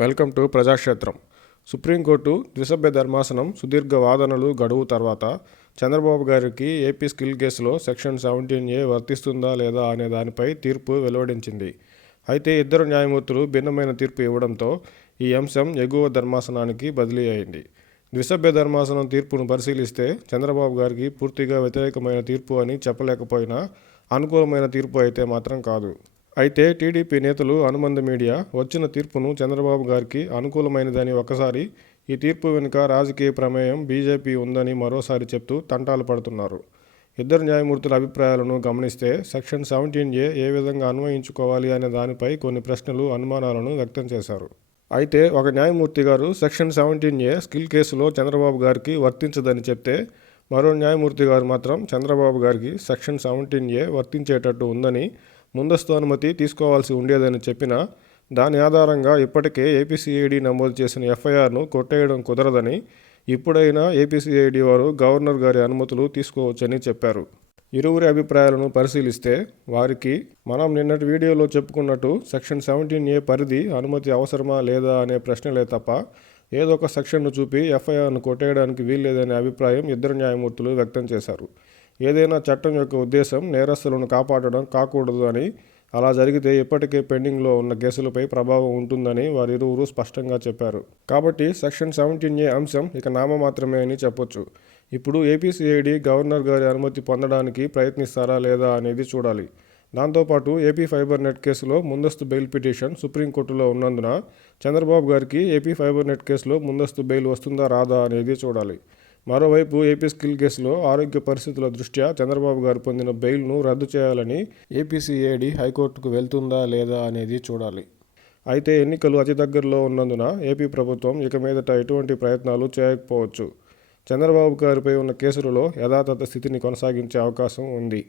Welcome to Prajakshetram. Supreme Court ద్విసభ్య ధర్మాసనం సుదీర్ఘ వాదనలు గడువు తర్వాత చంద్రబాబు గారికి ఏపీ స్కిల్ కేసులో సెక్షన్ సెవెంటీన్ ఏ వర్తిస్తుందా లేదా అనే దానిపై తీర్పు వెలువడించింది. అయితే ఇద్దరు న్యాయమూర్తులు భిన్నమైన తీర్పు ఇవ్వడంతో ఈ అంశం ఎగువ ధర్మాసనానికి బదిలీ అయింది. ద్విసభ్య ధర్మాసనం తీర్పును పరిశీలిస్తే చంద్రబాబు గారికి పూర్తిగా వ్యతిరేకమైన తీర్పు అని చెప్పలేకపోయినా అనుకూలమైన తీర్పు అయితే మాత్రం కాదు. అయితే టీడీపీ నేతలు అనుబంధ మీడియా వచ్చిన తీర్పును చంద్రబాబు గారికి అనుకూలమైనదని ఒకసారి ఈ తీర్పు వెనుక రాజకీయ ప్రమేయం బీజేపీ ఉందని మరోసారి చెప్తూ తంటాలు పడుతున్నారు. ఇద్దరు న్యాయమూర్తుల అభిప్రాయాలను గమనిస్తే సెక్షన్ సెవెంటీన్ ఏ ఏ విధంగా అన్వయించుకోవాలి అనే దానిపై కొన్ని ప్రశ్నలు అనుమానాలను వ్యక్తం చేశారు. అయితే ఒక న్యాయమూర్తి గారు సెక్షన్ సెవెంటీన్ ఏ స్కిల్ కేసులో చంద్రబాబు గారికి వర్తించదని చెప్తే మరో న్యాయమూర్తి గారు మాత్రం చంద్రబాబు గారికి సెక్షన్ సెవెంటీన్ ఏ వర్తించేటట్టు ఉందని ముందస్తు అనుమతి తీసుకోవాల్సి ఉండేదని చెప్పినా దాని ఆధారంగా ఇప్పటికే ఏపీసీఐడి నమోదు చేసిన ఎఫ్ఐఆర్ను కొట్టేయడం కుదరదని ఇప్పుడైనా ఏపీసీఐడి వారు గవర్నర్ గారి అనుమతులు తీసుకోవచ్చని చెప్పారు. ఇరువురి అభిప్రాయాలను పరిశీలిస్తే వారికి మనం నిన్నటి వీడియోలో చెప్పుకున్నట్టు సెక్షన్ సెవెంటీన్ ఏ పరిధి అనుమతి అవసరమా లేదా అనే ప్రశ్నలే తప్ప ఏదో ఒక సెక్షన్ను చూపి ఎఫ్ఐఆర్ను కొట్టేయడానికి వీల్లేదనే అభిప్రాయం ఇద్దరు న్యాయమూర్తులు వ్యక్తం చేశారు. ఏదైనా చట్టం యొక్క ఉద్దేశం నేరస్తులను కాపాడడం కాకూడదు అని అలా జరిగితే ఇప్పటికే పెండింగ్లో ఉన్న కేసులపై ప్రభావం ఉంటుందని వారిరువురు స్పష్టంగా చెప్పారు. కాబట్టి సెక్షన్ సెవెంటీన్ ఏ అంశం ఇక నామమాత్రమే అని చెప్పొచ్చు. ఇప్పుడు ఏపీసీఐడి గవర్నర్ గారి అనుమతి పొందడానికి ప్రయత్నిస్తారా లేదా అనేది చూడాలి. దాంతోపాటు ఏపీ ఫైబర్ నెట్ కేసులో ముందస్తు బెయిల్ పిటిషన్ సుప్రీంకోర్టులో ఉన్నందున చంద్రబాబు గారికి ఏపీ ఫైబర్ నెట్ కేసులో ముందస్తు బెయిల్ వస్తుందా రాదా అనేది చూడాలి. మరోవైపు ఏపీ స్కిల్ కేసులో ఆరోగ్య పరిస్థితుల దృష్ట్యా చంద్రబాబు గారు పొందిన బెయిల్ను రద్దు చేయాలని ఏపీసీఏడి హైకోర్టుకు వెళ్తుందా లేదా అనేది చూడాలి. అయితే ఎన్నికలు అతి దగ్గరలో ఉన్నందున ఏపీ ప్రభుత్వం ఇక మీదట ఎటువంటి ప్రయత్నాలు చేయకపోవచ్చు. చంద్రబాబు గారిపై ఉన్న కేసులలో యథాతథ స్థితిని కొనసాగించే అవకాశం ఉంది.